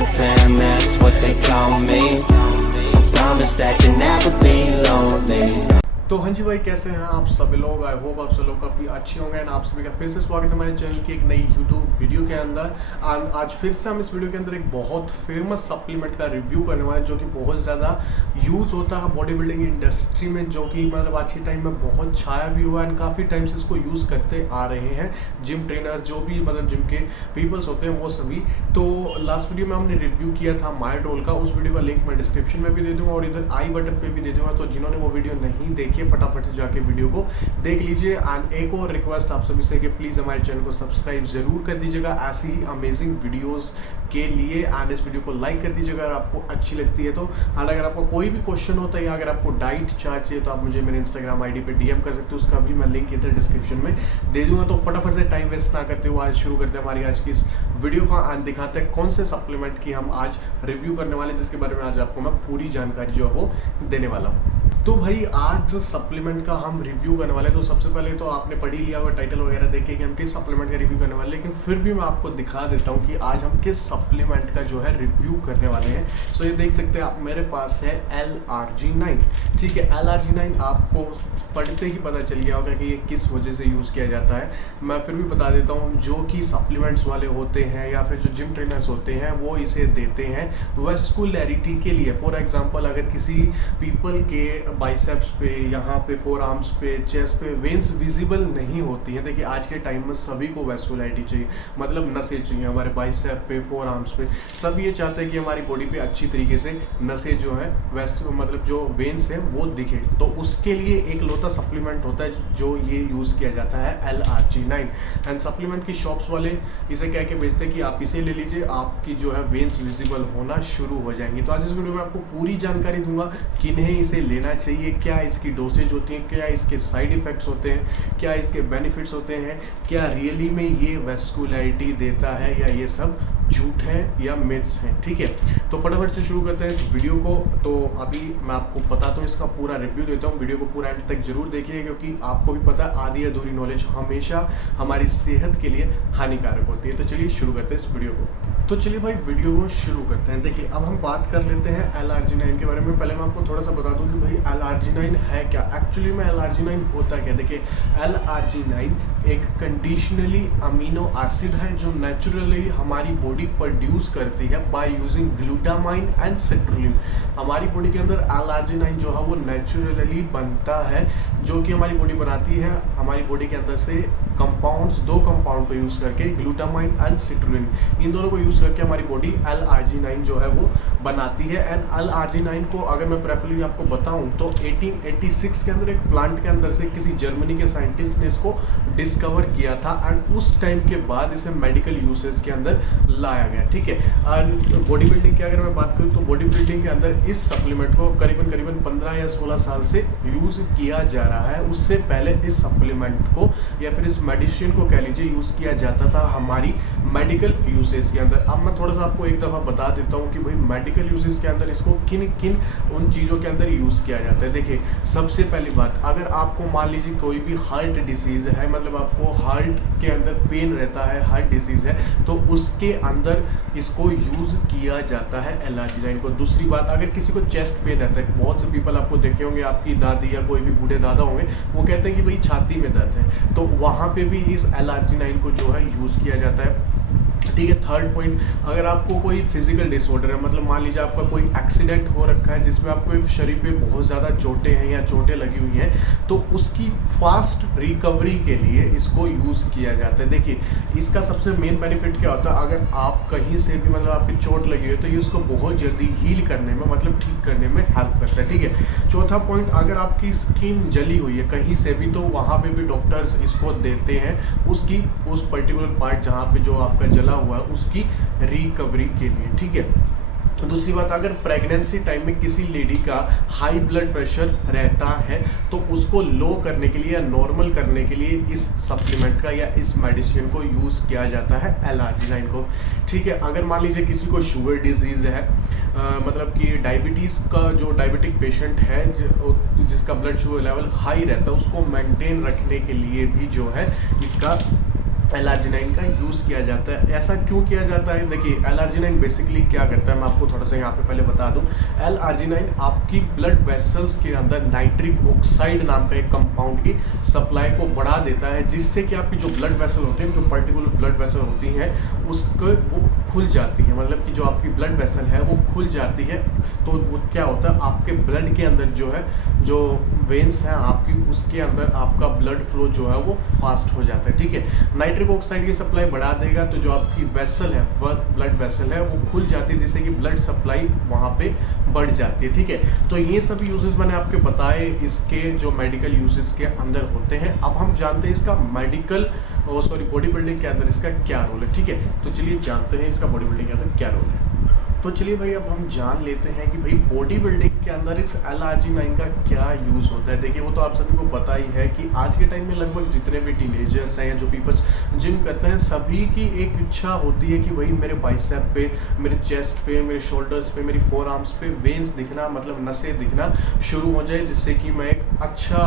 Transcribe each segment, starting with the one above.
attention fam, that's what they call me. I promise that you'll never be lonely. तो हाँ जी भाई, कैसे हैं आप सभी लोग? आई होप आप सब लोग काफ़ी अच्छे होंगे। एंड आप सभी का फिर से स्वागत है हमारे चैनल की एक नई यूट्यूब वीडियो के अंदर। एंड आज फिर से हम इस वीडियो के अंदर एक बहुत फेमस सप्लीमेंट का रिव्यू करने वाले हैं, जो कि बहुत ज़्यादा यूज़ होता है बॉडी बिल्डिंग इंडस्ट्री में, जो कि मतलब आज के टाइम में बहुत छाया भी हुआ है। एंड काफ़ी टाइम से इसको यूज़ करते आ रहे हैं जिम ट्रेनर्स, जो भी मतलब जिम के पीपल्स होते हैं वो सभी। तो लास्ट वीडियो में हमने रिव्यू किया था मायोडोल का, उस वीडियो का लिंक मैं डिस्क्रिप्शन में भी दे दूँगा और इधर आई बटन पर भी दे दूँगा। तो जिन्होंने वो वीडियो नहीं देखी, फटाफट से जाके वीडियो को देख लीजिए। एंड एक और रिक्वेस्ट आप सभी से कि प्लीज़ हमारे चैनल को सब्सक्राइब जरूर कर दीजिएगा ऐसी ही अमेजिंग वीडियोस के लिए। एंड इस वीडियो को लाइक कर दीजिएगा अगर आपको अच्छी लगती है तो। एंड अगर आपको कोई भी क्वेश्चन होता है या अगर आपको डाइट चार्ट चाहिए तो आप मुझे मेरे इंस्टाग्राम आईडी पे डीएम कर सकते हो, उसका भी मैं लिंक इधर डिस्क्रिप्शन में दे दूंगा। तो फटाफट से टाइम वेस्ट ना करते हुए आज शुरू करते हैं हमारी आज की इस वीडियो का। एंड दिखाते हैं कौन से सप्लीमेंट की हम आज रिव्यू करने वाले, जिसके बारे में आज आपको मैं पूरी जानकारी जो है वो देने वाला हूँ। तो भाई आज सप्लीमेंट का हम रिव्यू करने वाले हैं। तो सबसे पहले तो आपने पढ़ ही लिया हुआ टाइटल वगैरह देखे कि हम किस सप्लीमेंट का रिव्यू करने वाले, लेकिन फिर भी मैं आपको दिखा देता हूँ कि आज हम किस सप्लीमेंट का जो है रिव्यू करने वाले हैं। सो ये देख सकते हैं आप, मेरे पास है LRG9। ठीक है, LRG9 आपको पढ़ते ही पता चल गया होगा कि ये किस वजह से यूज़ किया जाता है। मैं फिर भी बता देता हूँ, जो कि सप्लीमेंट्स वाले होते हैं या फिर जो जिम ट्रेनर्स होते हैं वो इसे देते हैं वेस्कुलैरिटी के लिए। फॉर एग्जांपल, अगर किसी पीपल के बाइसेप्स पे, यहाँ पे फोर आर्म्स पे, चेस्ट पे वेन्स विजिबल नहीं होती हैं। देखिए आज के टाइम में सभी को वेस्कुलैरिटी चाहिए, मतलब नसें चाहिए हमारे बाइसेप पे, फोर आर्म्स पे। सब ये चाहते हैं कि हमारी बॉडी पे अच्छी तरीके से नसें जो है मतलब जो वेन्स हैं वो दिखे। तो उसके लिए एक लौता सप्लीमेंट होता है जो ये यूज़ किया जाता है LRG9। एंड सप्लीमेंट की शॉप्स वाले इसे कह के बेचते हैं कि आप इसे ले लीजिए, आपकी जो है वेन्स विजिबल होना शुरू हो जाएंगी। तो आज इस वीडियो में आपको पूरी जानकारी दूंगा किन्हें इसे लेना चाहिए, क्या इसकी डोसेज होती है, क्या इसके साइड इफ़ेक्ट्स होते हैं, क्या इसके बेनिफिट्स होते हैं, क्या रियली में ये वेस्कुलैरिटी देता है या ये सब झूठ है या मिथ्स हैं। ठीक है, तो फटाफट से शुरू करते हैं इस वीडियो को। तो अभी मैं आपको बताता हूँ, इसका पूरा रिव्यू देता हूँ। वीडियो को पूरा एंड तक जरूर देखिए, क्योंकि आपको भी पता है आधी अधूरी नॉलेज हमेशा हमारी सेहत के लिए हानिकारक होती है। तो चलिए शुरू करते हैं इस वीडियो को। तो चलिए भाई वीडियो को शुरू करते हैं। देखिए अब हम बात कर लेते हैं LRG9 के बारे में। पहले मैं आपको थोड़ा सा बता दूं कि भाई LRG9 है क्या, एक्चुअली में LRG9 होता क्या। देखिए LRG9 एक कंडीशनली अमीनो एसिड है जो नेचुरली हमारी बॉडी प्रोड्यूस करती है by using glutamine and citrulline. हमारी बॉडी के अंदर LRG9 जो है वो नेचुरली बनता है, जो कि हमारी बॉडी बनाती है हमारी बॉडी के अंदर से कंपाउंड्स, दो कंपाउंड को यूज़ करके, ग्लूटामाइन एंड सिट्रुलिन, इन दोनों को यूज़ करके हमारी बॉडी LRG9 जो है वो बनाती है। एंड LRG9 को अगर मैं प्रेफरली आपको बताऊं तो 1886 के अंदर एक प्लांट के अंदर से किसी जर्मनी के साइंटिस्ट ने इसको डिस्कवर किया था। एंड उस टाइम के बाद इसे मेडिकल यूसेज के अंदर लाया गया। ठीक है, एंड बॉडी बिल्डिंग की अगर मैं बात करूँ तो बॉडी बिल्डिंग के अंदर इस सप्लीमेंट को करीबन 15 या 16 साल से यूज़ किया जा रहा है। उससे पहले इस सप्लीमेंट को या फिर इस मेडिसिन को कह लीजिए यूज़ किया जाता था हमारी मेडिकल यूसेज के अंदर। अब मैं थोड़ा सा आपको एक दफ़ा बता देता हूँ कि भाई मेडिकल यूसेज के अंदर इसको किन किन उन चीज़ों के अंदर यूज़ किया जाता है। देखिए सबसे पहली बात, अगर आपको मान लीजिए कोई भी हार्ट डिसीज़ है, मतलब आपको हार्ट के अंदर पेन रहता है, हार्ट डिसीज़ है, तो उसके अंदर इसको यूज़ किया जाता है LRG9 को। दूसरी बात, अगर किसी को चेस्ट पेन रहता है, बहुत से पीपल आपको देखे होंगे, आपकी दादी या कोई भी बूढ़े दादा होंगे, वो कहते हैं कि भाई छाती में दर्द है, तो वहाँ पे भी इस LRG9 को जो है यूज़ किया जाता है। ठीक है, थर्ड पॉइंट, अगर आपको कोई फिजिकल डिसऑर्डर है, मतलब मान लीजिए आपका कोई एक्सीडेंट हो रखा है जिसमें आपको शरीर पे बहुत ज़्यादा चोटें हैं या चोटें लगी हुई हैं, तो उसकी फास्ट रिकवरी के लिए इसको यूज़ किया जाता है। देखिए इसका सबसे मेन बेनिफिट क्या होता है, अगर आप कहीं से भी मतलब आपकी चोट लगी हो तो ये उसको बहुत जल्दी हील करने में, मतलब ठीक करने में हेल्प करता है। ठीक है, चौथा पॉइंट, अगर आपकी स्किन जली हुई है कहीं से भी, तो वहाँ पे भी डॉक्टर्स इसको देते हैं उसकी उस पर्टिकुलर पार्ट जहाँ पे जो आपका जला हुआ है उसकी रिकवरी के लिए। ठीक है, दूसरी बात, अगर प्रेगनेंसी टाइम में किसी लेडी का हाई ब्लड प्रेशर रहता है तो उसको लो करने के लिए या नॉर्मल करने के लिए इस सप्लीमेंट का या इस मेडिसिन को यूज़ किया जाता है LRG9 को। ठीक है, अगर मान लीजिए किसी को शुगर डिजीज़ है, मतलब कि डायबिटीज़ का जो डायबिटिक पेशेंट है जिसका ब्लड शुगर लेवल हाई रहता है, उसको मेंटेन रखने के लिए भी जो है इसका L-arginine का यूज़ किया जाता है। ऐसा क्यों किया जाता है? देखिए L-arginine बेसिकली क्या करता है, मैं आपको थोड़ा सा यहाँ पे पहले बता दूं। L-arginine आपकी ब्लड वेसल्स के अंदर नाइट्रिक ऑक्साइड नाम का एक कंपाउंड की सप्लाई को बढ़ा देता है, जिससे कि आपकी जो ब्लड वेसल होते हैं, जो पर्टिकुलर ब्लड वेसल होती हैं उसको वो खुल जाती है, मतलब कि जो आपकी ब्लड वेसल है वो खुल जाती है। तो वो क्या होता है, आपके ब्लड के अंदर जो है, जो वेन्स हैं आपकी, उसके अंदर आपका ब्लड फ्लो जो है वो फास्ट हो जाता है। ठीक है, नाइट्रिक ऑक्साइड की सप्लाई बढ़ा देगा तो जो आपकी वेसल है, ब्लड वेसल है, वो खुल जाती है, जिससे कि ब्लड सप्लाई वहाँ पे बढ़ जाती है। ठीक है, तो ये सभी यूजेस मैंने आपके बताए, इसके जो मेडिकल यूजेस के अंदर होते हैं। अब हम जानते हैं इसका बॉडी बिल्डिंग के अंदर इसका क्या रोल है। ठीक है, तो चलिए जानते हैं इसका बॉडी बिल्डिंग के अंदर क्या रोल है। तो चलिए भाई, अब हम जान लेते हैं कि भाई बॉडी बिल्डिंग के अंदर इस L-arginine का क्या यूज़ होता है। देखिए, वो तो आप सभी को पता ही है कि आज के टाइम में लगभग जितने भी टीनेजर्स हैं या जो पीपल्स जिम करते हैं, सभी की एक इच्छा होती है कि भाई मेरे बाइसेप पे, मेरे चेस्ट पे, मेरे शोल्डर्स पे, मेरी फोर आर्म्स पे वेन्स दिखना, मतलब नसें दिखना शुरू हो जाए, जिससे कि मैं एक अच्छा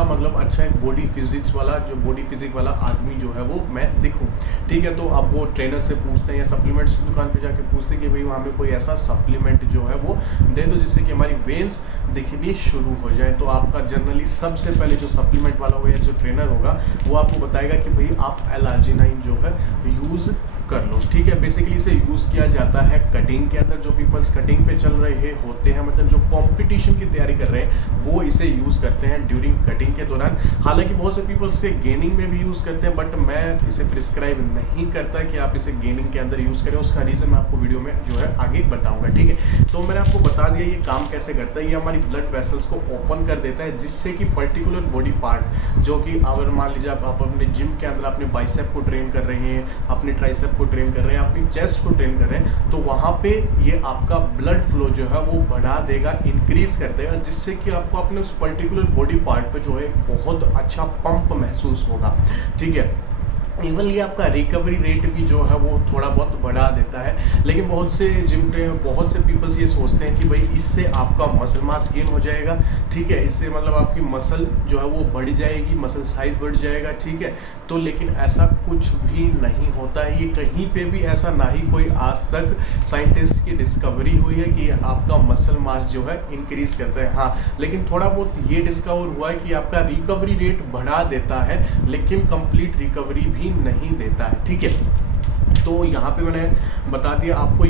एक बॉडी फिजिक्स वाला आदमी जो है वो मैं दिखूँ। ठीक है, तो अब वो ट्रेनर से पूछते हैं या सप्लीमेंट्स की दुकान पर जाके पूछते हैं कि भाई वहाँ पे कोई ऐसा सप्लीमेंट जो है वो दे दो जिससे कि हमारी वेन्स दिखनी शुरू हो जाए। तो आपका जनरली सबसे पहले जो सप्लीमेंट वाला होगा या जो ट्रेनर होगा वो आपको बताएगा कि भाई आप L-arginine जो है यूज़ कर लो। ठीक है, बेसिकली इसे यूज़ किया जाता है कटिंग के अंदर। जो पीपल्स कटिंग पे चल रहे होते हैं, मतलब जो कंपटीशन की तैयारी कर रहे हैं, वो इसे यूज़ करते हैं ड्यूरिंग कटिंग के दौरान। हालांकि बहुत से पीपल्स इसे गेनिंग में भी यूज़ करते हैं, बट मैं इसे प्रिस्क्राइब नहीं करता कि आप इसे गेनिंग के अंदर यूज़ करें। उसका रीज़न मैं आपको वीडियो में जो है आगे बताऊँगा। ठीक है, तो मैंने आपको बता दिया ये काम कैसे करता है। ये हमारी ब्लड वेसल्स को ओपन कर देता है, जिससे कि पर्टिकुलर बॉडी पार्ट, जो कि अगर मान लीजिए आप अपने जिम के अंदर अपने बाइसेप को ट्रेन कर रहे हैं, अपने ट्राइसेप को ट्रेन कर रहे हैं, अपनी चेस्ट को ट्रेन कर रहे हैं, तो वहाँ पे ये आपका ब्लड फ्लो जो है वो बढ़ा देगा, इंक्रीज कर देगा, जिससे कि आपको अपने उस पर्टिकुलर बॉडी पार्ट पे जो है बहुत अच्छा पंप महसूस होगा। ठीक है, इवन ये आपका रिकवरी रेट भी जो है वो थोड़ा बहुत बढ़ा देता है। लेकिन बहुत से बहुत से पीपल्स ये सोचते हैं कि भाई इससे आपका मसल मास गेन हो जाएगा। ठीक है, इससे मतलब आपकी मसल जो है वो बढ़ जाएगी, मसल साइज बढ़ जाएगा। ठीक है, तो लेकिन ऐसा कुछ भी नहीं होता है। ये कहीं पे भी ऐसा ना ही कोई आज तक साइंटिस्ट की डिस्कवरी हुई है कि आपका मसल मास जो है इंक्रीज करता है। हाँ, लेकिन थोड़ा बहुत ये डिस्कवर हुआ है कि आपका रिकवरी रेट बढ़ा देता है, लेकिन कंप्लीट रिकवरी भी नहीं देता है। ठीक है, तो यहाँ पे मैंने बता दिया आपको,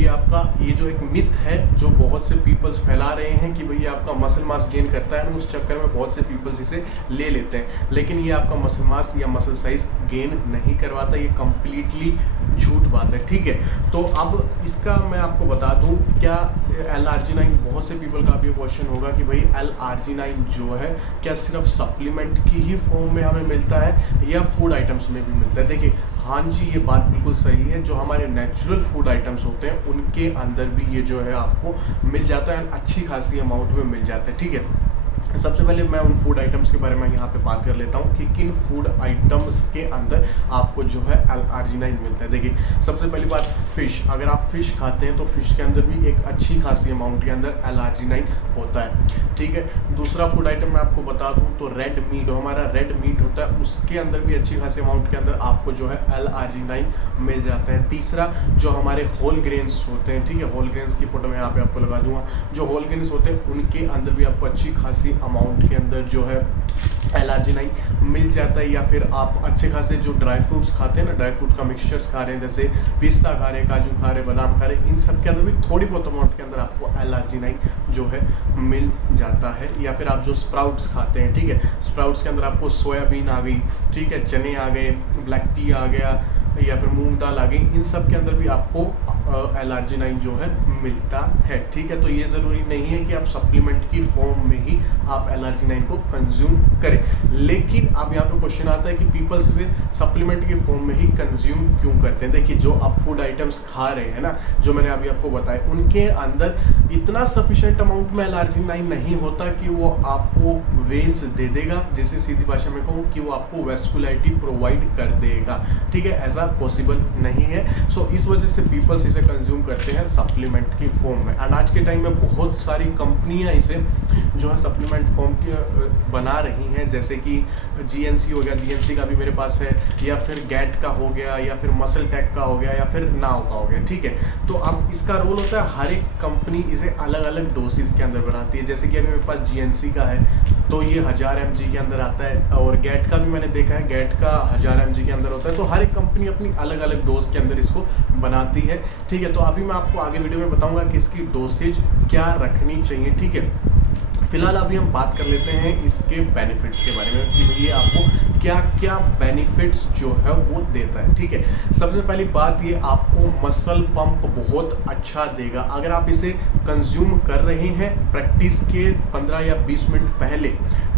ये जो एक मिथ है जो बहुत से पीपल्स फैला रहे हैं कि भई आपका मसल मास गेन करता है ना, उस चक्कर में बहुत से पीपल्स इसे ले लेते हैं। लेकिन ये आपका मसल मास या मसल साइज गेन नहीं करवाता, ये कम्प्लीटली झूठ बात है। ठीक है, तो अब इसका मैं आपको बता दूं, क्या L-arginine, बहुत से पीपल का भी क्वेश्चन होगा कि भाई L-arginine जो है क्या सिर्फ सप्लीमेंट की ही फॉर्म में हमें मिलता है या फूड आइटम्स में भी मिलता है। देखिए, हाँ जी, ये बात बिल्कुल सही है। जो हमारे नेचुरल फूड आइटम्स होते हैं उनके अंदर भी ये जो है आपको मिल जाता है, अच्छी खासी अमाउंट में मिल जाता है। ठीक है, सबसे पहले मैं उन फूड आइटम्स के बारे में यहाँ पे बात कर लेता हूँ कि किन फूड आइटम्स के अंदर आपको जो है L-arginine मिलता है। देखिए, सबसे पहली बात फ़िश। अगर आप फ़िश खाते हैं तो फ़िश के अंदर भी एक अच्छी खासी अमाउंट के अंदर L-arginine होता है। ठीक है, दूसरा फूड आइटम मैं आपको बता दूँ तो रेड मीट, हमारा रेड मीट होता है, उसके अंदर भी अच्छी खासी अमाउंट के अंदर आपको जो है L-arginine मिल जाता है। तीसरा, जो हमारे होल ग्रेन्स होते हैं, ठीक है, होल ग्रेन्स की फोटो मैं यहाँ पे आपको लगा दूंगा। जो होल ग्रेन्स होते हैं उनके अंदर भी आपको अच्छी खासी अमाउंट के अंदर जो है L-arginine मिल जाता है। या फिर आप अच्छे खासे जो ड्राई फ्रूट्स खाते हैं ना, ड्राई फ्रूट का मिक्सचर्स खा रहे हैं, जैसे पिस्ता खा रहे हैं, काजू खा रहे हैं, बादाम खा रहे हैं, इन सब के अंदर भी थोड़ी बहुत अमाउंट के अंदर आपको L-arginine जो है मिल जाता है। या फिर आप जो स्प्राउट्स खाते हैं, ठीक है, स्प्राउट्स के अंदर आपको सोयाबीन आ गई, ठीक है, चने आ गए, ब्लैक पी आ गया, या फिर मूंग दाल आ गई, इन सब के अंदर भी आपको L-arginine जो है मिलता है। ठीक है, तो ये ज़रूरी नहीं है कि आप सप्लीमेंट की फॉर्म में ही आप L-arginine को कंज्यूम करें। लेकिन अब यहाँ पे क्वेश्चन आता है कि पीपल्स इसे सप्लीमेंट की फॉर्म में ही कंज्यूम क्यों करते हैं। देखिए, जो आप फूड आइटम्स खा रहे हैं ना, जो मैंने अभी आपको बताया, उनके अंदर इतना सफिशिएंट अमाउंट में L-arginine नहीं होता कि वो आपको वेन्स दे देगा, जिसे सीधी भाषा में कहूँ कि वो आपको वेस्कुलरिटी प्रोवाइड कर देगा। ठीक है, ऐसा पॉसिबल नहीं है। सो इस वजह से पीपल्स इसे कंज्यूम करते हैं सप्लीमेंट की फॉर्म में। एंड आज के टाइम में बहुत सारी कंपनियां इसे जो है सप्लीमेंट फॉर्म की बना रही हैं, जैसे कि GNC हो गया, GNC का भी मेरे पास है, या फिर गैट का हो गया, या फिर मसल टेक का हो गया, या फिर नाव का हो गया, ठीक है। तो अब इसका रोल होता है हर एक कंपनी इसे अलग अलग डोसेस के अंदर बनाती है। जैसे कि अभी मेरे पास GNC का है तो ये 1000 mg के अंदर आता है, और गैट का भी मैंने देखा है, गैट का 1000 mg के अंदर होता है। तो हर एक कंपनी अपनी अलग अलग डोज के अंदर इसको बनाती है, ठीक है। तो अभी मैं आपको आगे वीडियो में बताऊंगा कि इसकी डोसेज क्या रखनी चाहिए, ठीक है। फिलहाल अभी हम बात कर लेते हैं इसके बेनिफिट्स के बारे में कि भैया आपको क्या क्या बेनिफिट्स जो है वो देता है, ठीक है। सबसे पहली बात ये आपको मसल पंप बहुत अच्छा देगा। अगर आप इसे कंज्यूम कर रहे हैं प्रैक्टिस के 15 या 20 मिनट पहले,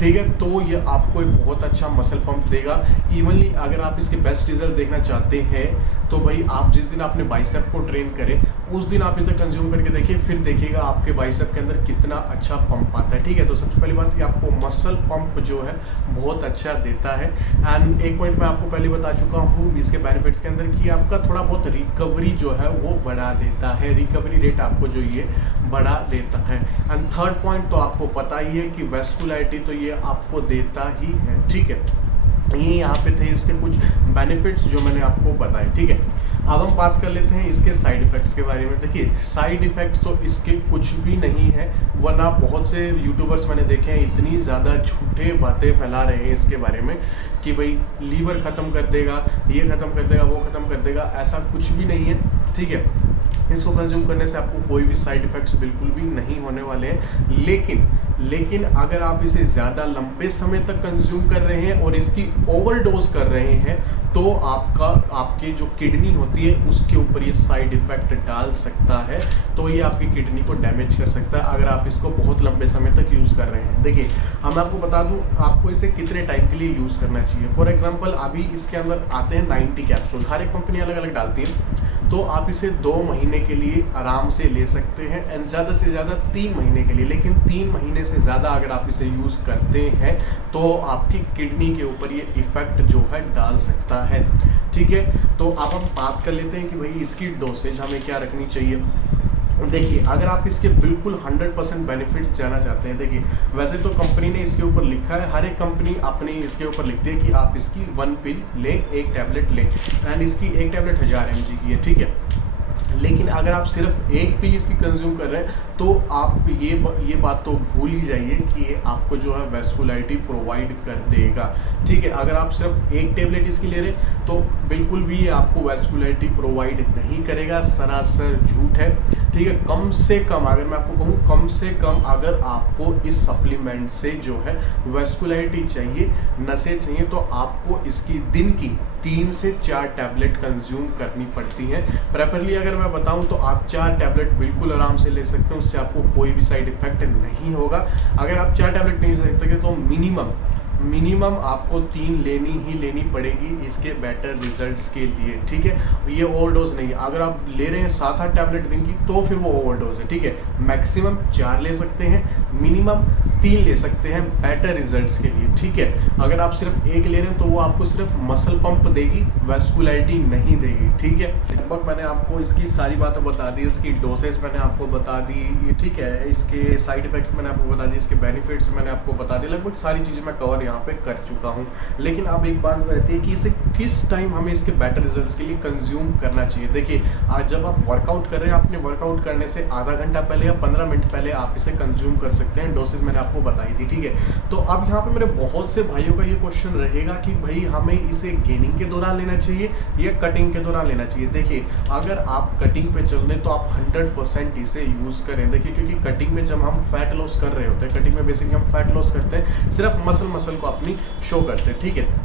ठीक है, तो ये आपको एक बहुत अच्छा मसल पंप देगा। इवनली अगर आप इसके बेस्ट रिजल्ट देखना चाहते हैं तो भाई आप जिस दिन आपने बाइसेप को ट्रेन करें उस दिन आप इसे कंज्यूम करके देखिए, फिर देखिएगा आपके बाइसेप के अंदर कितना अच्छा पंप आता है, ठीक है। तो सबसे पहली बात ये आपको मसल पंप जो है बहुत अच्छा देता है। एंड एक पॉइंट मैं आपको पहले बता चुका हूँ इसके बेनिफिट्स के अंदर कि आपका थोड़ा बहुत रिकवरी जो है वो बढ़ा देता है, रिकवरी रेट आपको जो ये बढ़ा देता है। एंड थर्ड पॉइंट तो आपको पता ही है कि वैस्कुलरिटी तो ये आपको देता ही है, ठीक है। ये यहाँ पे थे इसके कुछ बेनिफिट्स जो मैंने आपको बताए, ठीक है। अब हम बात कर लेते हैं इसके साइड इफेक्ट्स के बारे में। देखिए साइड इफेक्ट्स तो इसके कुछ भी नहीं है, वरना बहुत से यूट्यूबर्स मैंने देखे हैं इतनी ज़्यादा झूठे बातें फैला रहे हैं इसके बारे में कि भाई लीवर ख़त्म कर देगा, ये ख़त्म कर देगा, वो ख़त्म कर देगा। ऐसा कुछ भी नहीं है, ठीक है। इसको कंज्यूम करने से आपको कोई भी साइड इफ़ेक्ट्स बिल्कुल भी नहीं होने वाले हैं। लेकिन अगर आप इसे ज़्यादा लंबे समय तक कंज्यूम कर रहे हैं और इसकी ओवरडोज कर रहे हैं तो आपकी जो किडनी होती है उसके ऊपर ये साइड इफ़ेक्ट डाल सकता है। तो ये आपकी किडनी को डैमेज कर सकता है अगर आप इसको बहुत लंबे समय तक यूज़ कर रहे हैं। देखिए हम आपको बता दूं आपको इसे कितने टाइम के लिए यूज़ करना चाहिए। फॉर एग्जांपल अभी इसके अंदर आते हैं 90 कैप्सूल, हर एक कंपनी अलग अलग डालती है। तो आप इसे 2 महीने के लिए आराम से ले सकते हैं एंड ज़्यादा से ज़्यादा 3 महीने के लिए। लेकिन 3 महीने से ज़्यादा अगर आप इसे यूज़ करते हैं तो आपकी किडनी के ऊपर ये इफ़ेक्ट जो है डाल सकता है, ठीक है। तो अब हम बात कर लेते हैं कि भाई इसकी डोसेज हमें क्या रखनी चाहिए। देखिए अगर आप इसके बिल्कुल 100% बेनिफिट्स जाना चाहते हैं, देखिए वैसे तो कंपनी ने इसके ऊपर लिखा है, हर एक कंपनी अपनी इसके ऊपर लिखती है कि आप इसकी 1 पिल लें, 1 टैबलेट लें। एंड इसकी 1 टैबलेट 1000 mg की है, ठीक है। लेकिन अगर आप सिर्फ 1 पिल इसकी कंज्यूम कर रहे हैं तो आप ये बात तो भूल ही जाइए कि ये आपको जो है वैस्कुलरिटी प्रोवाइड कर देगा, ठीक है। अगर आप सिर्फ 1 टेबलेट इसकी ले रहे हैं तो बिल्कुल भी ये आपको वैस्कुलरिटी प्रोवाइड नहीं करेगा, सरासर झूठ है, ठीक है। कम से कम अगर मैं आपको कहूँ कम से कम अगर आपको इस सप्लीमेंट से जो है वैस्कुलरिटी चाहिए, नसें चाहिए, तो आपको इसकी दिन की 3 से 4 टैबलेट कंज्यूम करनी पड़ती हैं। प्रेफरली अगर मैं बताऊं तो आप 4 टैबलेट बिल्कुल आराम से ले सकते हैं, उससे आपको कोई भी साइड इफेक्ट नहीं होगा। अगर आप 4 टैबलेट नहीं ले सकते तो मिनिमम आपको 3 लेनी पड़ेगी इसके बेटर रिजल्ट्स के लिए, ठीक है। ये ओवरडोज नहीं है। अगर आप ले रहे हैं 7-8 टैबलेट दिन की तो फिर वो ओवरडोज है, ठीक है। मैक्सिमम 4 ले सकते हैं, मिनिमम 3 ले सकते हैं बेटर रिजल्ट्स के लिए, ठीक है। अगर आप सिर्फ 1 ले रहे हैं तो वो आपको सिर्फ मसल पंप देगी, वैस्कुलरिटी नहीं देगी, ठीक है। लगभग मैंने आपको इसकी सारी बातें बता दी, इसकी डोसेज मैंने आपको बता दी, ठीक है। इसके साइड इफेक्ट्स मैंने आपको बता दी, इसके बेनिफिट्स मैंने आपको बता दी, लगभग सारी चीज़ें मैं कवर यहाँ पे कर चुका हूँ। लेकिन अब एक बात रहती है कि इसे किस टाइम हमें इसके बेटर रिजल्ट्स के लिए कंज्यूम करना चाहिए। देखिए आज जब आप वर्कआउट कर रहे हैं, आपने वर्कआउट करने से आधा घंटा पहले या 15 मिनट पहले आप इसे कंज्यूम कर सकते हैं। डोसेज मैंने आपको बताई थी, ठीक है। तो अब यहाँ पे मेरे बहुत से भाइयों का ये क्वेश्चन रहेगा कि भाई हमें इसे गेनिंग के दौरान लेना चाहिए या कटिंग के दौरान लेना चाहिए। देखिए अगर आप कटिंग पे चल रहे हैं तो आप 100% इसे यूज़ करें। देखिए क्योंकि कटिंग में जब हम फैट लॉस कर रहे होते हैं, कटिंग में बेसिकली हम फैट लॉस करते हैं, सिर्फ मसल को अपनी शो करते हैं, ठीक है।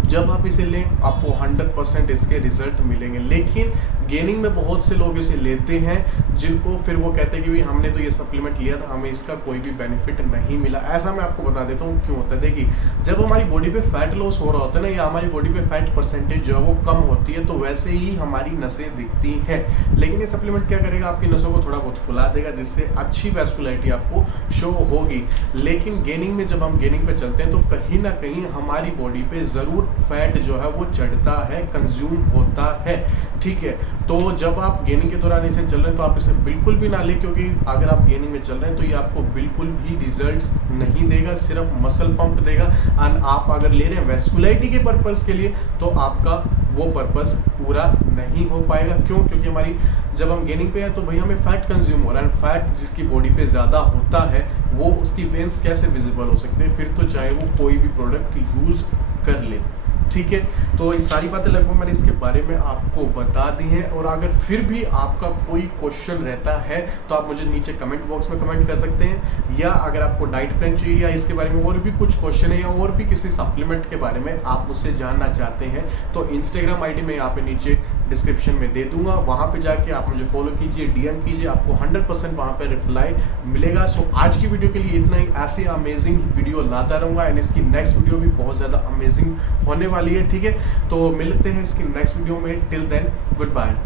जब आप इसे लें आपको 100% इसके रिजल्ट मिलेंगे। लेकिन गेनिंग में बहुत से लोग इसे लेते हैं जिनको फिर वो कहते हैं कि भाई हमने तो ये सप्लीमेंट लिया था, हमें इसका कोई भी बेनिफिट नहीं मिला। ऐसा मैं आपको बता देता हूँ क्यों होता है। देखिए जब हमारी बॉडी पे फैट लॉस हो रहा होता है ना, या हमारी बॉडी पे फैट परसेंटेज जो है वो कम होती है, तो वैसे ही हमारी नसें दिखती हैं। लेकिन ये सप्लीमेंट क्या करेगा, आपकी नसों को थोड़ा बहुत फुला देगा जिससे अच्छी वैस्कुलरिटी आपको शो होगी। लेकिन गेनिंग में जब हम गेनिंग पे चलते हैं तो कहीं ना कहीं हमारी बॉडी पे ज़रूर फैट जो है वो चढ़ता है, कंज्यूम होता है, ठीक है। तो जब आप गेनिंग के दौरान इसे चल रहे हैं तो आप इसे बिल्कुल भी ना लें, क्योंकि अगर आप गेनिंग में चल रहे हैं तो ये आपको बिल्कुल भी रिजल्ट्स नहीं देगा, सिर्फ मसल पंप देगा। एंड आप अगर ले रहे हैं वेस्कुलरिटी के पर्पस के लिए तो आपका वो पर्पस पूरा नहीं हो पाएगा। क्यों? क्योंकि हमारी जब हम गेनिंग पे हैं तो भैया हमें फैट कंज्यूम हो रहा है, फैट जिसकी बॉडी पे ज़्यादा होता है वो उसकी वेन्स कैसे विजिबल हो सकते हैं, फिर तो चाहे वो कोई भी प्रोडक्ट यूज़ कर ले। ठीक है, तो ये सारी बातें लगभग मैंने इसके बारे में आपको बता दी हैं। और अगर फिर भी आपका कोई क्वेश्चन रहता है तो आप मुझे नीचे कमेंट बॉक्स में कमेंट कर सकते हैं, या अगर आपको डाइट प्लान चाहिए या इसके बारे में और भी कुछ क्वेश्चन है या और भी किसी सप्लीमेंट के बारे में आप मुझसे जानना चाहते हैं तो इंस्टाग्राम आईडी मैं यहाँ पे नीचे डिस्क्रिप्शन में दे दूंगा, वहाँ पे जाके आप मुझे फॉलो कीजिए, डीएम कीजिए, आपको 100% वहाँ पे रिप्लाई मिलेगा। सो आज की वीडियो के लिए इतना ही। ऐसे अमेजिंग वीडियो लाता रहूँगा एंड इसकी नेक्स्ट वीडियो भी बहुत ज़्यादा अमेजिंग होने वाली है। ठीक है, तो मिलते हैं इसकी नेक्स्ट वीडियो में। Till then good bye.